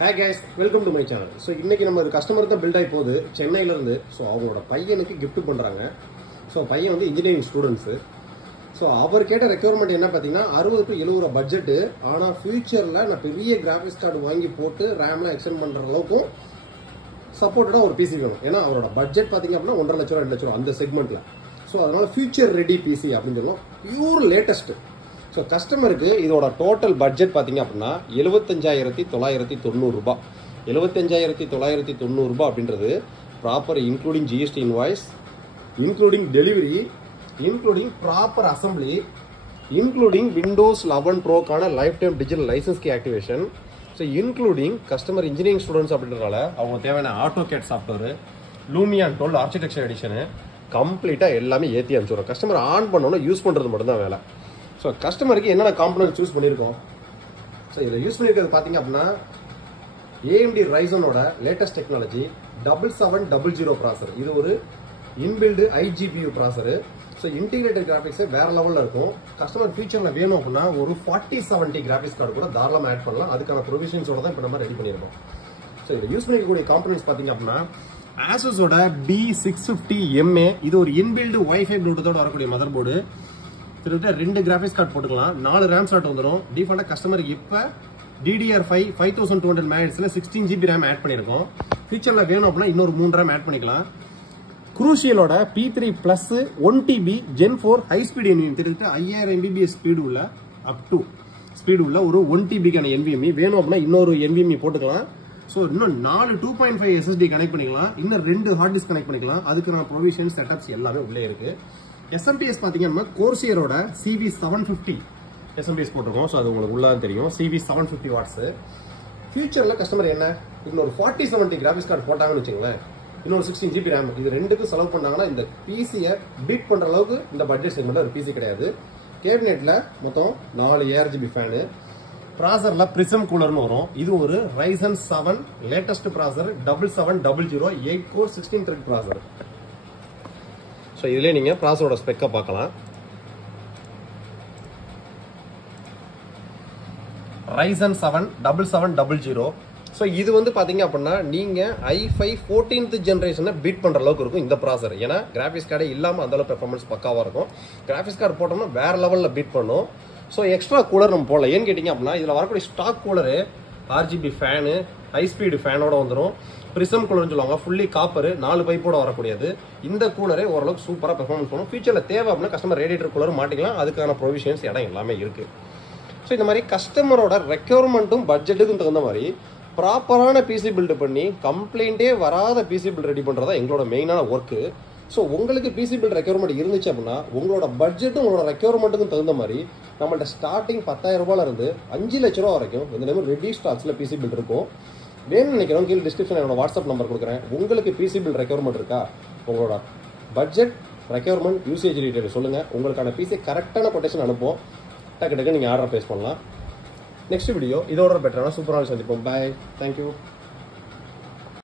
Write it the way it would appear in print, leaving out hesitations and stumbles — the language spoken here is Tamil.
Hi guys, welcome to my channel. So இன்னைக்கு நம்ம ஒரு கஸ்டமர் தான் பில்ட் ஆகி போகுது சென்னையில இருந்து. ஸோ அவங்களோட பையனுக்கு கிஃப்ட் பண்றாங்க. ஸோ பையன் வந்து இன்ஜினியரிங் ஸ்டூடெண்ட்ஸ். ஸோ அவர் கேட்ட ரெக்யர்மெண்ட் என்ன பார்த்தீங்கன்னா 60 to 70 பட்ஜெட். ஆனால் ஃபியூச்சர்ல நான் பெரிய கிராஃபிக்ஸ் கார்டு வாங்கி போட்டு ரேம்லாம் எக்ஸ்டெண்ட் பண்ற அளவுக்கும் சப்போர்ட்டடா ஒரு பிசி வேணும். ஏன்னா அவரோட பட்ஜெட் பார்த்தீங்க அப்படின்னா 1.5 லட்சம் 2 லட்சம் அந்த செக்மெண்ட்ல. ஸோ அதனால ஃபியூச்சர் ரெடி பிசி அப்படின்னு சொல்லுவோம். Pure latest. ஸோ கஸ்டமருக்கு இதோட டோட்டல் பட்ஜெட் பார்த்தீங்க அப்படின்னா 75,990 ரூபாய். 75,990 ரூபாய் அப்படின்றது proper including GST invoice, including delivery, including proper assembly, including Windows 11 ப்ரோக்கான life time digital licence key activation. So including customer engineering students அப்படின்றதால அவங்க தேவையான AutoCAD software, Lumion 12 architecture edition கம்ப்ளீட்டாக எல்லாமே ஏற்றி அனுப்பிச்சுடுறோம். கஸ்டமர் ஆன் பண்ணோன்னா யூஸ் பண்ணுறது மட்டும்தான் வேலை. ஸோ கஸ்டமருக்கு என்னென்ன காம்பனன்ட் யூஸ் பண்ணியிருக்கோம். ஸோ இதில் யூஸ் பண்ணியிருக்கிறது பார்த்தீங்க அப்படின்னா AMD Ryzenோட லேட்டஸ்ட் டெக்னாலஜி 7700 ப்ராசர். இது ஒரு inbuilt IGPU processor. So integrated கிராஃபிக்ஸே வேற லெவலில் இருக்கும். கஸ்டமர் ஃபியூச்சரில் வேணும் அப்படின்னா ஒரு 4070 கிராஃபிக்ஸ் கார்டு கூட தாராளமாக ஆட் பண்ணலாம். அதுக்கான ப்ரொவிஷன்ஸோட தான் இப்போ நம்ம ரெடி பண்ணியிருக்கோம். ஸோ இதில் யூஸ் பண்ணிக்கக்கூடிய காம்பனன்ட்ஸ் பார்த்தீங்க அப்படின்னா ஆசஸோட B650MA. இது ஒரு இன்பில்டு வைஃபை ப்ளூடூத்தோட வரக்கூடிய மதர் போர்டு. கிட்டத்தட்ட 2 கிராஃபிக்ஸ் கார்டு போட்டுக்கலாம். 4 ரேம் ஸ்லாட் வந்துடும். டிஃபால்ட்டா கஸ்டமருக்கு இப்போ DDR5 5200 MHz 16 GB RAM add பண்ணியிருக்கோம். ஃபியூச்சர்ல வேணும் அப்படின்னா இன்னொரு 3 ரேம் ஆட் பண்ணிக்கலாம். குரூஷியலோட P3 Plus 1TB Gen 4 high speed NVMe, கிட்டத்தட்ட 5000 MBps ஸ்பீடு உள்ள அப் டு ஸ்பீடு உள்ள ஒரு 1TBக்கான NVMe வேணும் அப்படின்னா இன்னொரு NVMe போட்டுக்கலாம். ஸோ இன்னும் 4 2.5 SSD கனெக்ட் பண்ணிக்கலாம். இன்னும் 2 ஹார்ட் டிஸ்க் கனெக்ட் பண்ணிக்கலாம். அதுக்கான ப்ரொவிஷன் செட்டப்ஸ் எல்லாமே உள்ளே இருக்கு. SMPS பாத்தீங்கன்னா கோர்சியரோட CV750 SMPS போட்டிருக்கோம். ஸோ அது உங்களுக்கு உள்ளதான் தெரியும். CV750 watts. ஃபியூச்சர்ல கஸ்டமர் என்ன இன்னொரு 4070 கிராஃபிக்ஸ் கார்டு போட்டாங்கன்னு வச்சுங்களேன், இன்னொரு 16 GB ரேம், இது ரெண்டுக்கும் செலவு பண்ணாங்கன்னா இந்த பிசியை பீட் பண்ற அளவுக்கு இந்த பட்ஜெட் செக்மெண்ட்ல ஒரு பிசி கிடையாது. கேபினெட்ல மொத்தம் 4 ARGB ஃபேனு, ப்ராசர்ல பிரிசம் கூலர்னு வரும். இது ஒரு Ryzen 7 லேட்டஸ்ட் ப்ராசர் 7700 8 கோர் 16 த்ரெட் ப்ராசர். ஸோ இதுலேயே நீங்கள் ப்ராசரோட ஸ்பெக்கை பார்க்கலாம். Ryzen 7 7700. ஸோ இது வந்து பார்த்தீங்க அப்படின்னா நீங்கள் i5 14th ஜென்ரேஷனை பீட் பண்ணுற அளவுக்கு இருக்கும் இந்த ப்ராசர். ஏன்னா கிராஃபிக்ஸ் கார்டே இல்லாமல் அந்த அளவுக்கு பெர்ஃபார்மன்ஸ் பக்காவாக இருக்கும். கிராஃபிக்ஸ் கார்டு போட்டோம்னா வேற லெவலில் பீட் பண்ணும். ஸோ எக்ஸ்ட்ரா கூலர் நம்ம போடல. ஏன்னு கேட்டிங்க அப்படின்னா இதில் வரக்கூடிய stock cooler RGB fan high speed ஃபேனோட வந்துடும். பிரிசம் கூலர்னு சொல்லுவாங்க. ஃபுல்லி காப்பர் 4 பைப்போட வரக்கூடியது. இந்த கூலரே ஓரளவுக்கு சூப்பராக பெர்ஃபார்மன்ஸ் பண்ணும். ஃபியூச்சரில் தேவை அப்படின்னா கஸ்டமர் ரேடியேட்டர் கூலர் மாட்டிக்கலாம். அதுக்கான ப்ரொவிஷன்ஸ் இடம் எல்லாமே இருக்கு. ஸோ இந்த மாதிரி கஸ்டமரோட ரெக்யர்மெண்ட்டும் பட்ஜெட்டுக்கும் தகுந்த மாதிரி ப்ராப்பரான பிசி பில்டு பண்ணி கம்ப்ளைண்டே வராத பிசி பில்ட் ரெடி பண்ணுறதா எங்களோட மெயினான ஒர்க்கு. ஸோ உங்களுக்கு பிசி பில்ட் ரெக்யர்மெண்ட் இருந்துச்சு அப்படின்னா உங்களோட பட்ஜெட்டும் உங்களோட ரெக்யர்மெண்ட்டுக்கும் தகுந்த மாதிரி நம்மள்ட்ட ஸ்டார்டிங் 10,000 ரூபாயில இருந்து 5 லட்ச ரூபா வரைக்கும் இந்த மாதிரி ரெடி ஸ்டாக்ஸில் பிசி பில்ட் இருக்கும். வேணும்னு நினைக்கிறோம் கீழே டிஸ்கிரிப்ஷன் என்னோட வாட்ஸ்அப் நம்பர் கொடுக்குறேன். உங்களுக்கு பிசி பில்ட் ரெக்யர்மெண்ட் இருக்கா, உங்களோட பட்ஜெட் ரெக்யர்மெண்ட் யூசேஜ் டீடைல் சொல்லுங்கள். உங்களுக்கான பிசி கரெக்டான கொட்டேஷன் அனுப்புவோம். டக்கு டக்கு நீங்கள் ஆர்டர் ப்ளேஸ் பண்ணலாம். நெக்ஸ்ட் வீடியோ இதோட பெட்டரான சூப்பரான சந்திப்போம். பாய், தேங்க்யூ.